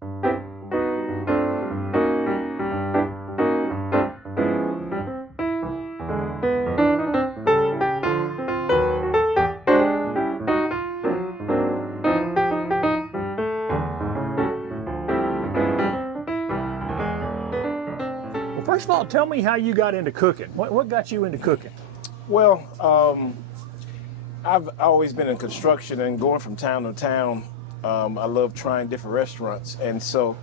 First of all, tell me how you got into cooking. What got you into cooking? Well, I've always been in construction and going from town to town. I love trying different restaurants. And so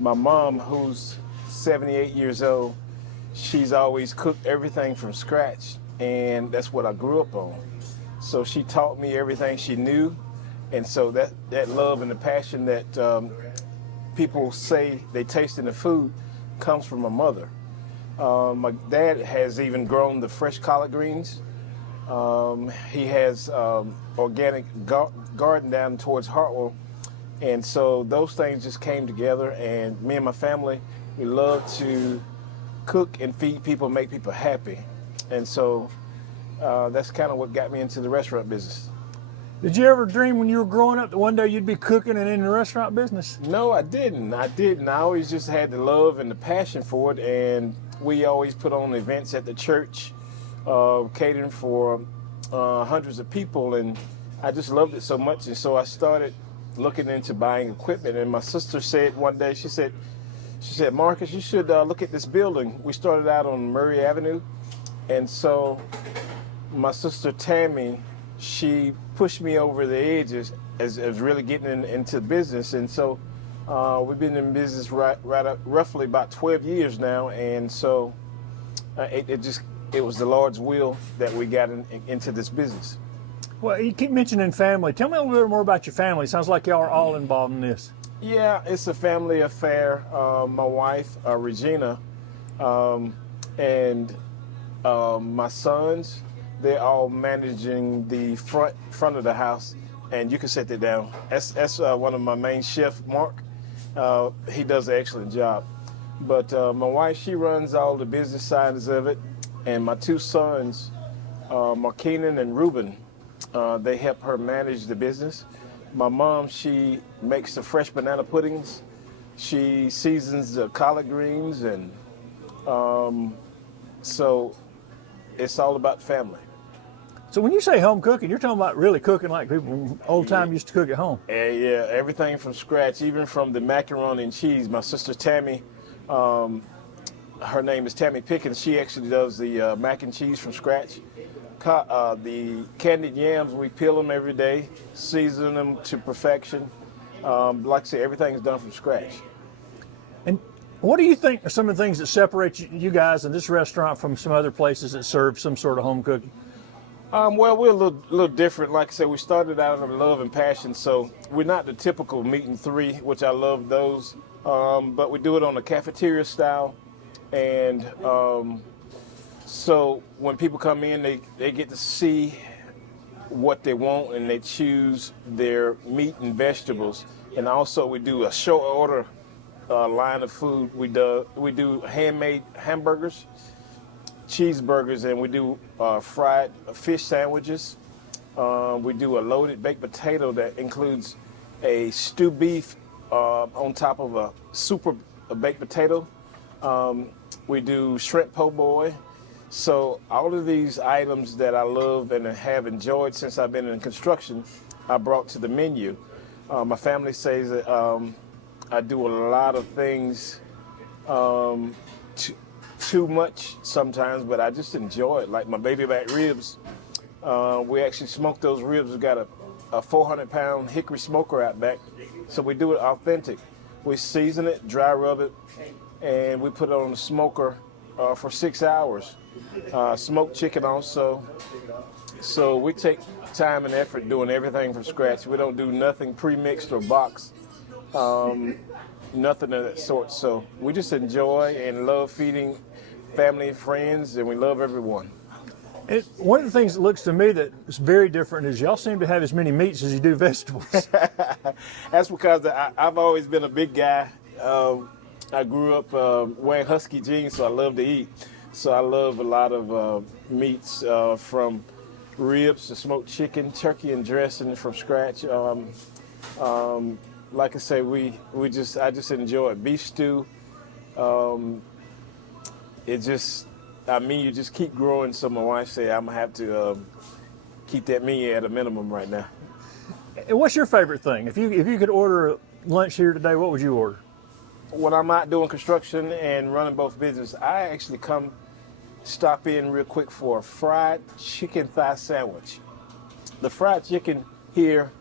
my mom, who's 78 years old, she's always cooked everything from scratch. And that's what I grew up on. So she taught me everything she knew. And so that love and the passion that people say they taste in the food comes from my mother. My dad has even grown the fresh collard greens. He has organic garden down towards Hartwell. And so those things just came together, and me and my family, we love to cook and feed people, make people happy. And so that's kind of what got me into the restaurant business. Did you ever dream when you were growing up that one day you'd be cooking and in the restaurant business? No, I didn't. I always just had the love and the passion for it, and we always put on events at the church, catering for hundreds of people, and I just loved it so much. And so I started looking into buying equipment, and my sister said one day, she said, Marcus, you should look at this building. We started out on Murray Avenue, and so my sister Tammy, she pushed me over the edges as really getting into business. And so we've been in business roughly about 12 years now. And so it was the Lord's will that we got into this business. Well, you keep mentioning family. Tell me a little bit more about your family. Sounds like y'all are all involved in this. Yeah, it's a family affair. My wife, Regina, and my sons, they're all managing the front of the house, and you can set that down. That's one of my main chefs, Mark. He does an excellent job. But my wife, she runs all the business sides of it, and my two sons, Markeenan and Ruben, they help her manage the business. My mom, she makes the fresh banana puddings. She seasons the collard greens, and so it's all about family. So when you say home cooking, you're talking about really cooking like people old time used to cook at home. Yeah, everything from scratch, even from the macaroni and cheese. My sister Tammy, her name is Tammy Pickens. She actually does the mac and cheese from scratch. The candied yams, we peel them every day, season them to perfection. Like I say, everything's done from scratch. And what do you think are some of the things that separate you guys in this restaurant from some other places that serve some sort of home cooking? Well, we're a little different. Like I said, we started out of love and passion, so we're not the typical meat and three, which I love those, but we do it on a cafeteria style. And so when people come in, they get to see what they want, and they choose their meat and vegetables. And also we do a short order line of food. We do handmade hamburgers, cheeseburgers, and we do fried fish sandwiches. We do a loaded baked potato that includes a stew beef on top of a super baked potato. We do shrimp po' boy. So all of these items that I love and have enjoyed since I've been in construction, I brought to the menu. My family says that I do a lot of things too much sometimes, but I just enjoy it. Like my baby back ribs, we actually smoke those ribs. We've got a 400-pound hickory smoker out back, so we do it authentic. We season it, dry rub it, and we put it on the smoker for 6 hours. Smoked chicken also. So we take time and effort doing everything from scratch. We don't do nothing pre-mixed or boxed. Nothing of that sort. So we just enjoy and love feeding family and friends, and we love everyone. One of the things that looks to me that is very different is y'all seem to have as many meats as you do vegetables. That's because I've always been a big guy. I grew up wearing husky jeans, so I love to eat. So I love a lot of meats, from ribs to smoked chicken, turkey and dressing from scratch. like I say, I just enjoy it. Beef stew. It just, you just keep growing. So my wife said I'm gonna have to keep that menu at a minimum right now. And what's your favorite thing? If you could order lunch here today, what would you order? When I'm not doing construction and running both businesses, I actually stop in real quick for a fried chicken thigh sandwich. The fried chicken here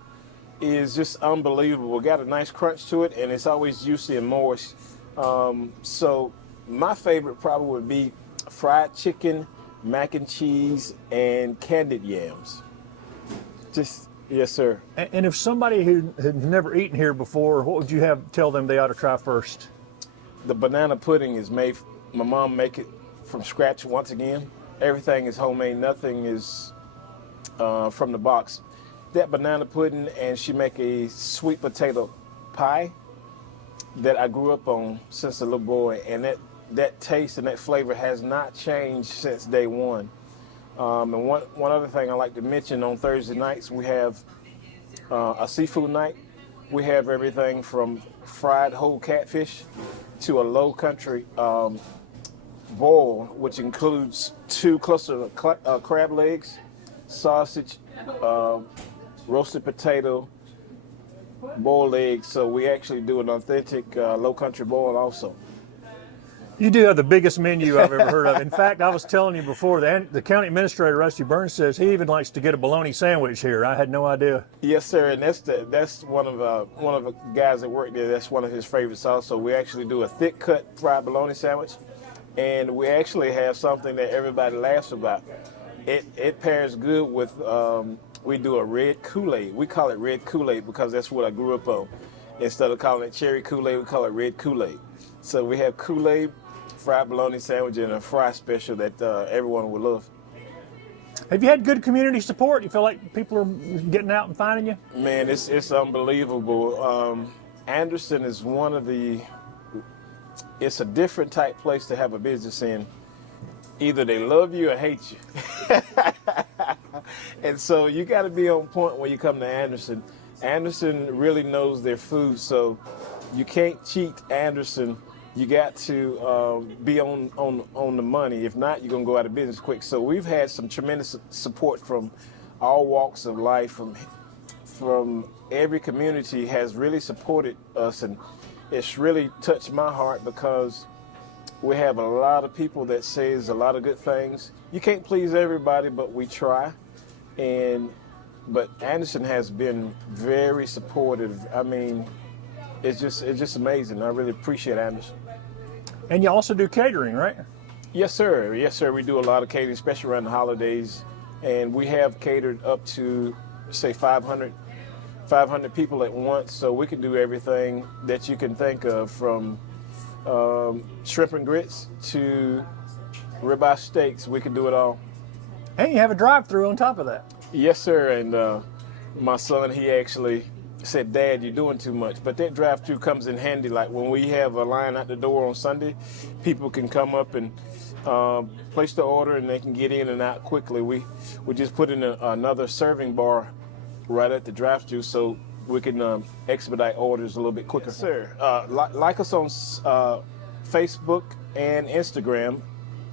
is just unbelievable. Got a nice crunch to it, and it's always juicy and moist. So my favorite probably would be fried chicken, mac and cheese, and candied yams. Yes, sir. And if somebody who had never eaten here before, what would you tell them they ought to try first? The banana pudding is made, my mom make it from scratch once again. Everything is homemade, nothing is from the box. That banana pudding, and she make a sweet potato pie that I grew up on since a little boy, and that taste and that flavor has not changed since day one. And one other thing I like to mention, on Thursday nights we have a seafood night. We have everything from fried whole catfish to a low country boil, which includes 2 clusters of crab legs, sausage, roasted potato, boiled eggs. So we actually do an authentic low country boil also. You do have the biggest menu I've ever heard of. In fact, I was telling you before, the county administrator, Rusty Burns, says he even likes to get a bologna sandwich here. I had no idea. Yes, sir, and that's one of the guys that work there. That's one of his favorites also. We actually do a thick cut fried bologna sandwich, and we actually have something that everybody laughs about. It pairs good with, we do a red Kool-Aid. We call it red Kool-Aid because that's what I grew up on. Instead of calling it cherry Kool-Aid, we call it red Kool-Aid. So we have Kool-Aid, fried bologna sandwich, and a fry special that everyone would love. Have you had good community support? You feel like people are getting out and finding you? Man, it's unbelievable. Anderson is it's a different type place to have a business in. Either they love you or hate you. And so you got to be on point when you come to Anderson. Anderson really knows their food, so you can't cheat Anderson. You got to be on the money. If not, you're going to go out of business quick. So we've had some tremendous support from all walks of life, from every community has really supported us, and it's really touched my heart because we have a lot of people that says a lot of good things. You can't please everybody, but we try. But Anderson has been very supportive. I mean, it's just amazing. I really appreciate Anderson. And you also do catering, right? Yes, sir. Yes, sir. We do a lot of catering, especially around the holidays. And we have catered up to, say, 500 people at once. So we can do everything that you can think of, from shrimp and grits to ribeye steaks. We can do it all. And you have a drive-through on top of that. Yes, sir. And my son, he actually said, "Dad, you're doing too much." But that drive-through comes in handy. Like when we have a line out the door on Sunday, people can come up and place the order, and they can get in and out quickly. We just put in another serving bar right at the drive-through, so we can expedite orders a little bit quicker. Yes, sir. Like us on Facebook and Instagram.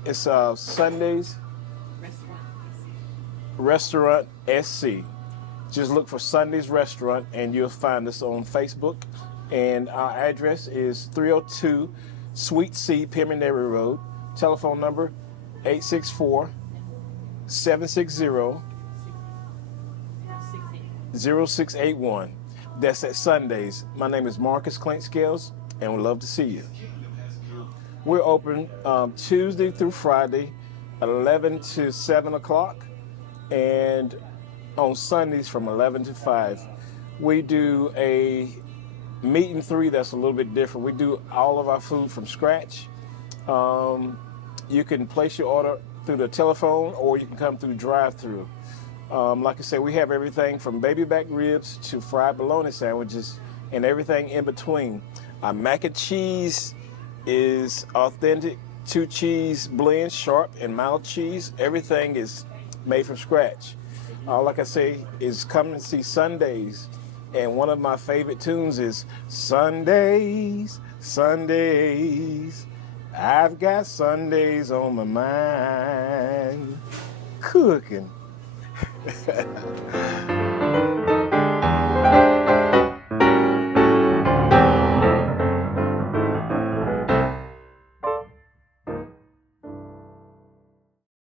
It's Sundays Restaurant SC. Just look for Sunday's Restaurant and you'll find us on Facebook. And our address is 302 Suite C, Pymondary Road. Telephone number 864-760-0681. That's at Sundays. My name is Marcus Clinkscales, and we'd love to see you. We're open Tuesday through Friday, 11 to 7 o'clock, and on Sundays from 11 to 5. We do a meat and three that's a little bit different. We do all of our food from scratch. You can place your order through the telephone, or you can come through drive-through. Like I said, we have everything from baby back ribs to fried bologna sandwiches and everything in between. Our mac and cheese is authentic 2-cheese blend, sharp and mild cheese. Everything is made from scratch. Like I say, is come and see Sundays And one of my favorite tunes is Sundays, Sundays. I've got Sundays on my mind. Cooking.